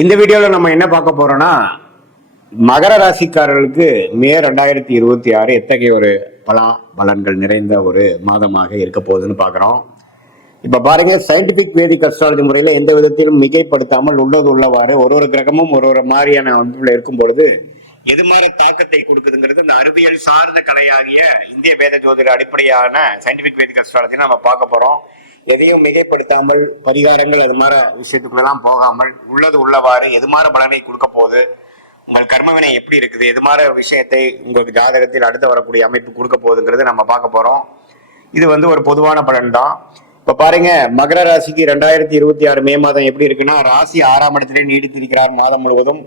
இந்த வீடியோல நம்ம என்ன பார்க்க போறோம்னா மகர ராசிக்காரர்களுக்கு மே 2026 எத்தகைய ஒரு பலன்கள் நிறைந்த ஒரு மாதமாக இருக்க போகுதுன்னு பாக்குறோம். இப்ப பாருங்க, சயின்டிபிக் வேதிக் அஸ்ட்ராலஜி முறையில எந்த விதத்திலும் மிகைப்படுத்தாமல் உள்ளது உள்ளவாறு ஒரு கிரகமும் ஒரு மாதிரியான அமைப்புல இருக்கும் பொழுது எது மாதிரி தாக்கத்தை கொடுக்குதுங்கிறது இந்த அறிவியல் சார்ந்த கலையாகிய இந்திய வேத ஜோதிட அடிப்படையான சயின்டிபிக் வேதிக் அஸ்ட்ராலஜி நம்ம பார்க்க போறோம். எதையும் மிகைப்படுத்தாமல் பரிகாரங்கள் அது மாதிரி விஷயத்துக்குள்ளெல்லாம் போகாமல் உள்ளது உள்ளவாறு எது மாதிரி பலனை கொடுக்க போகுது, உங்கள் கர்மவினை எப்படி இருக்குது, எது மாதிரி விஷயத்தை உங்களுக்கு ஜாதகத்தில் அடுத்து வரக்கூடிய அமைப்பு கொடுக்க போகுதுங்கிறது நம்ம பார்க்க போறோம். இது ஒரு பொதுவான பலன் தான். இப்ப பாருங்க, மகர ராசிக்கு 2026 மே மாதம் எப்படி இருக்குன்னா, ராசி 6ஆம் இடத்திலே நீடித்திருக்கிறார் மாதம் முழுவதும்.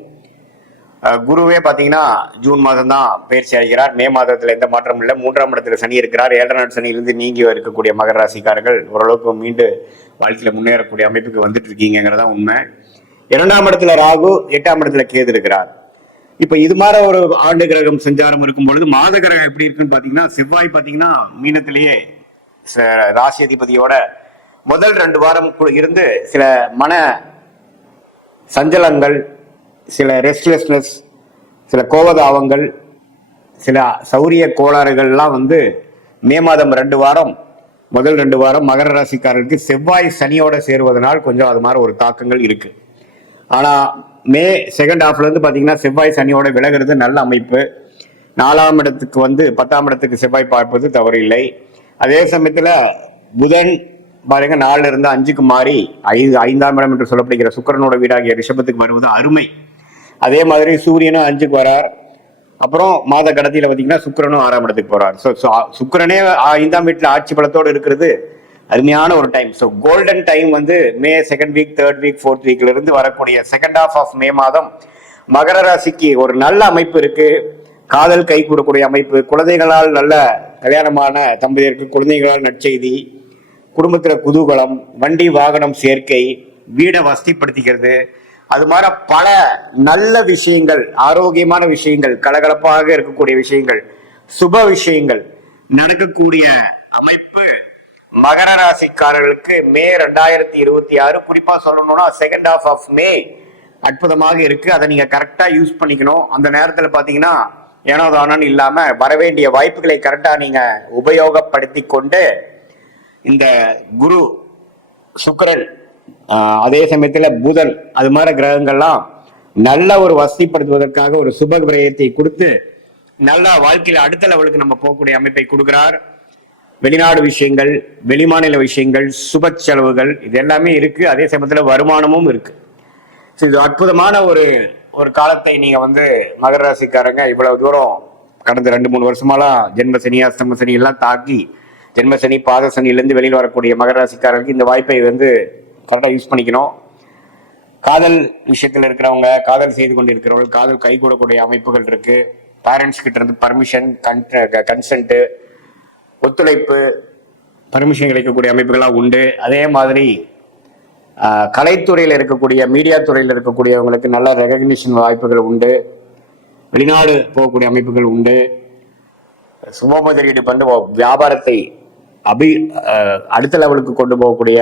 குருவே பாத்தீங்கன்னா ஜூன் மாதம் தான் பயிற்சி அடைகிறார். மே மாதத்துல எந்த மாற்றம் இல்லை. 3ஆம் இடத்துல சனி இருக்கிறார். 7ஆம் நாள் சனியிலிருந்து நீங்கி இருக்கக்கூடிய மகர ராசிக்காரர்கள் ஓரளவுக்கு மீண்டு வாழ்க்கையில முன்னேறக்கூடிய அமைப்புக்கு வந்துட்டு இருக்கீங்கிறதா உண்மை. 2ஆம் இடத்துல ராகு, 8ஆம் இடத்துல கேது இருக்கிறார். இப்ப இது மாதிரி ஒரு ஆண்டு கிரகம் சஞ்சாரம் இருக்கும் பொழுது மாத கிரகம் எப்படி இருக்குன்னு பாத்தீங்கன்னா, செவ்வாய் பாத்தீங்கன்னா மீனத்திலேயே ராசி அதிபதியோட முதல் 2 வாரம் இருந்து சில மன சஞ்சலங்கள், சில ரெஸ்ட்லெஸ்னஸ், சில கோபதாபங்கள், சில சௌரிய கோளாறுகள்லாம் மே மாதம் 2 வாரம் முதல் 2 வாரம் மகர ராசிக்காரர்களுக்கு செவ்வாய் சனியோட சேருவதனால் கொஞ்சம் அது மாதிரி ஒரு தாக்கங்கள் இருக்கு. ஆனா மே செகண்ட் ஹாஃப்ல இருந்து பாத்தீங்கன்னா செவ்வாய் சனியோட விலகிறது நல்ல அமைப்பு. 4ஆம் இடத்துக்கு 10ஆம் இடத்துக்கு செவ்வாய் பார்ப்பது தவறு இல்லை. அதே சமயத்துல புதன் பாருங்க 4ல இருந்து 5க்கு மாறி 5ஆம் இடம் என்று சொல்லப்படுகிற சுக்கிரனோட வீடாகிய ரிஷபத்துக்கு வருவது அருமை. அதே மாதிரி சூரியனும் 5க்கு வரார். அப்புறம் மாத கடத்தியில பாத்தீங்கன்னா சுக்கிரனும் 6ஆம் இடத்துக்கு போறார். சுக்கிரனே 5ஆம் வீட்டுல ஆட்சி பலத்தோடு இருக்கிறது அருமையான ஒரு time. So golden time May second week, third week, fourth வீக்ல இருந்து வரக்கூடிய செகண்ட் ஹாஃப் ஆஃப் மே மாதம் மகர ராசிக்கு ஒரு நல்ல அமைப்பு இருக்கு. காதல் கை கூடக்கூடிய அமைப்பு, குழந்தைகளால் நல்ல கல்யாணமான தம்பதியருக்கு குழந்தைகளால் நற்செய்தி, குடும்பத்துல குதூகலம், வண்டி வாகனம் சேர்க்கை, வீடை வசதிப்படுத்திக்கிறது, அது மாதிரி பல நல்ல விஷயங்கள், ஆரோக்கியமான விஷயங்கள், கலகலப்பாக இருக்கக்கூடிய விஷயங்கள், சுப விஷயங்கள் நடக்கக்கூடிய அமைப்பு மகர ராசிக்காரர்களுக்கு மே 2026 குறிப்பா சொல்லணும்னா செகண்ட் ஹாஃப் ஆஃப் மே அற்புதமாக இருக்கு. அதை நீங்க கரெக்டா யூஸ் பண்ணிக்கணும். அந்த நேரத்துல பாத்தீங்கன்னா ஏனோ தானோன்னு இல்லாம வரவேண்டிய வாய்ப்புகளை கரெக்டா நீங்க உபயோகப்படுத்தி கொண்டு இந்த குரு, சுக்கிரன், அதே சமயத்துல புதன், அது மாதிரி கிரகங்கள்லாம் நல்ல ஒரு வசதிப்படுத்துவதற்காக ஒரு சுப விரயத்தை கொடுத்து நல்ல வாழ்க்கையில அடுத்த லெவலுக்கு நம்ம போகக்கூடிய அமைப்பை கொடுக்கிறார். வெளிநாடு விஷயங்கள், வெளிமாநில விஷயங்கள், சுப செலவுகள், இது எல்லாமே இருக்கு. அதே சமயத்துல வருமானமும் இருக்கு. இது அற்புதமான ஒரு காலத்தை நீங்க மகர ராசிக்காரங்க இவ்வளவு தூரம் கடந்த 2-3 வருஷமாலாம் ஜென்ம சனி, அஷ்டம சனி எல்லாம் தாக்கி ஜென்ம சனி, பாத சனியிலிருந்து வெளியில் வரக்கூடிய மகர ராசிக்காரர்களுக்கு இந்த வாய்ப்பை கரெக்டா யூஸ் பண்ணிக்கணும். காதல் விஷயத்துல இருக்கிறவங்க, காதல் செய்து கொண்டு இருக்கிறவங்க, காதல் கை கூடக்கூடிய அமைப்புகள் இருக்கு. பேரண்ட்ஸ் கிட்ட இருந்து பர்மிஷன், கன்சென்ட், ஒத்துழைப்பு, பர்மிஷன் கிடைக்கக்கூடிய அமைப்புகள்லாம் உண்டு. அதே மாதிரி கலைத்துறையில் இருக்கக்கூடிய, மீடியா துறையில் இருக்கக்கூடியவங்களுக்கு நல்ல ரெகக்னிஷன் வாய்ப்புகள் உண்டு. வெளிநாடு போகக்கூடிய அமைப்புகள் உண்டு. சுப முதலீடு பண்ணி வியாபாரத்தை அடுத்த லெவலுக்கு கொண்டு போகக்கூடிய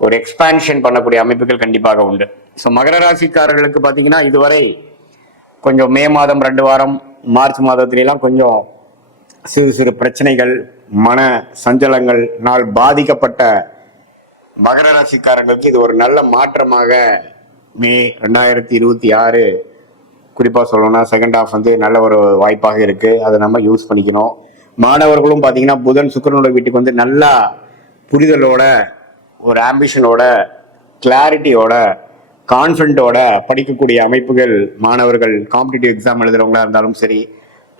ஒரு எக்ஸ்பான்ஷன் பண்ணக்கூடிய அமைப்புகள் கண்டிப்பாக உண்டு. ஸோ மகர ராசிக்காரர்களுக்கு பார்த்தீங்கன்னா இதுவரை கொஞ்சம் மே மாதம் 2 வாரம், மார்ச் மாதத்திலாம் கொஞ்சம் சிறு சிறு பிரச்சனைகள், மன சஞ்சலங்கள்னால் பாதிக்கப்பட்ட மகர ராசிக்காரங்களுக்கு இது ஒரு நல்ல மாற்றமாக மே 2026 குறிப்பா சொல்லணும்னா செகண்ட் ஹாஃப் நல்ல ஒரு வாய்ப்பாக இருக்கு. அதை நம்ம யூஸ் பண்ணிக்கணும். மாணவர்களும் பாத்தீங்கன்னா புதன் சுக்கிரனோட வீட்டுக்கு நல்லா புரிதலோட, ஒரு ஆம்பிஷனோட, கிளாரிட்டியோட, கான்ஃபிடென்ட்டோட படிக்கக்கூடிய அமைப்புகள் மாணவர்கள் காம்படிட்டிவ் எக்ஸாம் எழுதுறவங்களா இருந்தாலும் சரி,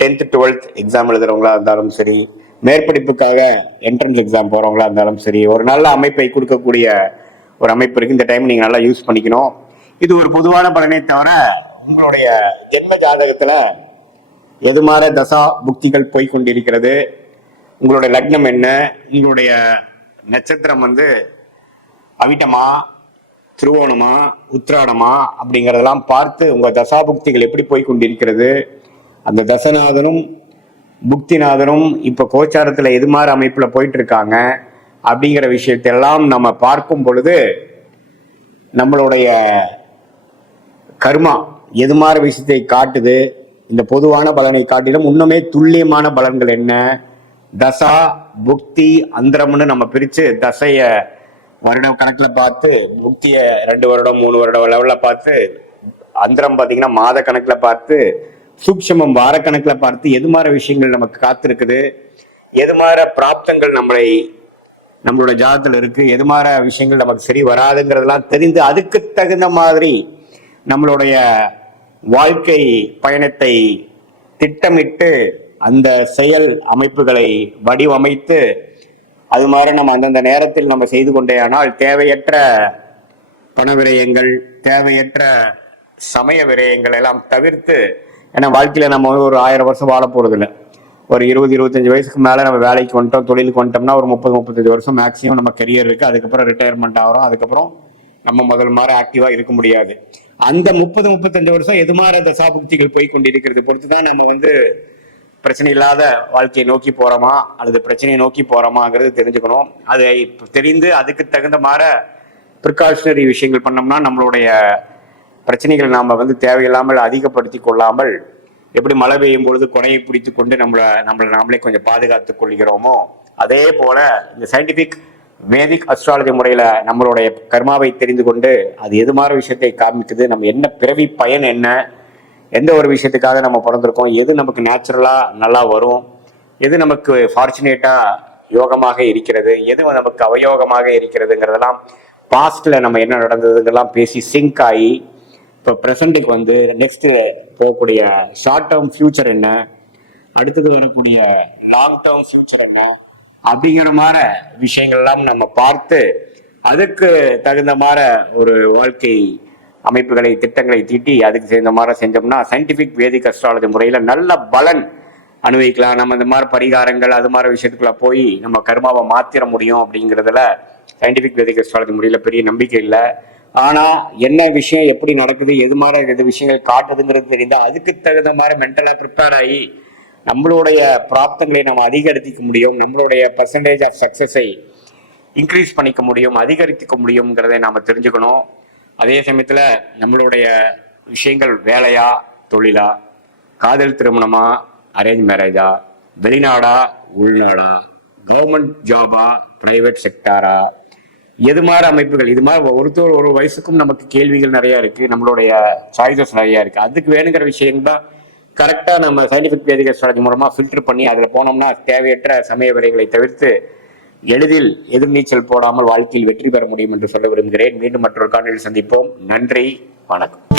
10th 12th எக்ஸாம் எழுதுறவங்களா இருந்தாலும் சரி, மேற்படிப்புக்காக என்ட்ரன்ஸ் எக்ஸாம் போறவங்களா இருந்தாலும் சரி, ஒரு நல்ல அமைப்பை கொடுக்கக்கூடிய ஒரு அமைப்பு இருக்கு. இந்த டைம் நீங்க நல்லா யூஸ் பண்ணிக்கணும். இது ஒரு பொதுவான பலனை தவிர உங்களுடைய ஜென்ம ஜாதகத்துல எது மாதிரி தசா புக்திகள் போய்கொண்டிருக்கிறது, உங்களுடைய லக்னம் என்ன, உங்களுடைய நட்சத்திரம் அவிட்டமா, திருவோணமா, உத்திராடமா அப்படிங்கறதெல்லாம் பார்த்து உங்க தசாபுக்திகள் எப்படி போய்கொண்டிருக்கிறது, அந்த தசநாதனும் புக்திநாதனும் இப்ப கோச்சாரத்துல எது மாதிரி அமைப்புல போயிட்டு இருக்காங்க அப்படிங்கிற விஷயத்தெல்லாம் நம்ம பார்க்கும் பொழுது நம்மளுடைய கர்மா எது மாதிரி விஷயத்தை காட்டுது, இந்த பொதுவான பலனை காட்டிலும் இன்னுமே துல்லியமான பலன்கள் என்ன, தசா புக்தி அந்தரம்னு நம்ம பிரிச்சு தசைய வருட கணக்கில் பார்த்து, புக்திய 2 வருடம் 3 வருடம் லெவலில் பார்த்து, அந்தரம் பார்த்தீங்கன்னா மாத கணக்கில் பார்த்து, சூக்ஷமம் வார கணக்கில் பார்த்து எது மாதிரி விஷயங்கள் நமக்கு காத்திருக்குது, எது மாதிரி பிராப்தங்கள் நம்மளோட ஜாதகத்தில் இருக்கு, எது மாதிரி விஷயங்கள் நமக்கு சரி வராதுங்கிறதெல்லாம் தெரிந்து அதுக்கு தகுந்த மாதிரி நம்மளுடைய வாழ்க்கை பயணத்தை திட்டமிட்டு அந்த செயல் அமைப்புகளை வடிவமைத்து அது மாதிரி நம்ம அந்தந்த நேரத்தில் நம்ம செய்து கொண்டே ஆனால் தேவையற்ற பண விரயங்கள், தேவையற்ற சமய விரயங்கள் எல்லாம் தவிர்த்து, ஏன்னா வாழ்க்கையில நம்ம ஒரு 1000 வருஷம் வாழ போறது இல்லை. ஒரு 20-25 வயசுக்கு மேல நம்ம வேலைக்கு வந்துட்டோம், தொழிலுக்கு வந்துட்டோம்னா ஒரு 30-35 வருஷம் மேக்சிமம் நம்ம கரியர் இருக்கு. அதுக்கப்புறம் ரிட்டையர்மெண்ட் ஆகிறோம். அதுக்கப்புறம் நம்ம முதல் மாதிரி ஆக்டிவா இருக்க முடியாது. அந்த 30-35 வருஷம் எது மாதிரி தசாபுக்திகள் போய் கொண்டிருக்கிறது பொறுத்துதான் நம்ம பிரச்சனை இல்லாத வாழ்க்கையை நோக்கி போறோமா அல்லது பிரச்சனையை நோக்கி போறோமாங்கிறது தெரிஞ்சுக்கணும். அதை தெரிந்து அதுக்கு தகுந்த மாதிரி ப்ரிகாஷனரி விஷயங்கள் பண்ணோம்னா நம்மளுடைய பிரச்சனைகளை நாம தேவையில்லாமல் அதிகப்படுத்தி கொள்ளாமல், எப்படி மழை பெய்யும் பொழுது கொடையை பிடித்து கொண்டு நம்மளை நாமளே கொஞ்சம் பாதுகாத்துக் கொள்கிறோமோ, அதே போல இந்த சயின்டிபிக் வேதிக் அஸ்ட்ராலஜி முறையில நம்மளுடைய கர்மாவை தெரிந்து கொண்டு அது எது மாதிரி விஷயத்தை காமிக்குது, நம்ம என்ன பிறவி பயன் என்ன, எந்த ஒரு விஷயத்துக்காக நம்ம பிறந்திருக்கோம், எது நமக்கு நேச்சுரலா நல்லா வரும், எது நமக்கு ஃபார்ச்சுனேட்டா யோகமாக இருக்கிறது, எது நமக்கு அவயோகமாக இருக்கிறதுங்கிறதெல்லாம் பாஸ்ட்ல நம்ம என்ன நடந்ததுங்கெல்லாம் பேசி சிங்க் ஆகி இப்போ ப்ரெசண்ட்டுக்கு நெக்ஸ்ட் போகக்கூடிய ஷார்ட் டேர்ம் ஃபியூச்சர் என்ன, அடுத்தது வரக்கூடிய லாங் டேர்ம் ஃபியூச்சர் என்ன அப்படிங்கிற மாதிரி விஷயங்கள்லாம் நம்ம பார்த்து அதுக்கு தகுந்த மாதிரி ஒரு வாழ்க்கை அமைப்புகளை திட்டங்களை தீட்டி அதுக்கு சேர்ந்த மாதிரி செஞ்சோம்னா சயின்டிபிக் வேதிக் அஸ்ட்ராலஜி முறையில நல்ல பலன் அனுபவிக்கலாம். நம்ம இந்த மாதிரி பரிகாரங்கள் அது மாதிரி விஷயத்துக்குள்ள போய் நம்ம கர்மாவை மாத்திர முடியும் அப்படிங்கிறதுல சயின்டிபிக் வேதிக் அஸ்ட்ராலஜி முறையில பெரிய நம்பிக்கை இல்லை. ஆனா என்ன விஷயம் எப்படி நடக்குது, எது மாதிரி எது விஷயங்கள் காட்டுதுங்கிறது தெரிந்தா அதுக்கு தகுந்த மாதிரி மென்டலா ப்ரிப்பேர் ஆகி நம்மளுடைய பிராப்தங்களை நம்ம அதிகரிக்க முடியும், நம்மளுடைய பர்சன்டேஜ் ஆஃப் சக்சஸை இன்க்ரீஸ் பண்ணிக்க முடியும், அதிகரித்துக்க முடியுங்கிறதை நாம தெரிஞ்சுக்கணும். அதே சமயத்துல நம்மளுடைய விஷயங்கள் வேலையா தொழிலா, காதல் திருமணமா அரேஞ்ச் மேரேஜா, வெளிநாடா உள்நாடா, கவர்மெண்ட் ஜாபா பிரைவேட் செக்டாரா, எது மாதிரி அமைப்புகள், இது மாதிரி ஒரு வயசுக்கும் நமக்கு கேள்விகள் நிறைய இருக்கு, நம்மளுடைய சாய்ஸஸ் நிறைய இருக்கு. அதுக்கு வேணுங்கிற விஷயம் தான் கரெக்டா நம்ம சயின்டிபிக் வேதிக் அஸ்ட்ராலஜி மூலமா ஃபில்டர் பண்ணி அதுல போனோம்னா தேவையற்ற சமய விரைகளை தவிர்த்து எளிதில் எதிர்நீச்சல் போடாமல் வாழ்க்கையில் வெற்றி பெற முடியும் என்று சொல்ல விரும்புகிறேன். மீண்டும் மற்றொரு காணொலியில் சந்திப்போம். நன்றி, வணக்கம்.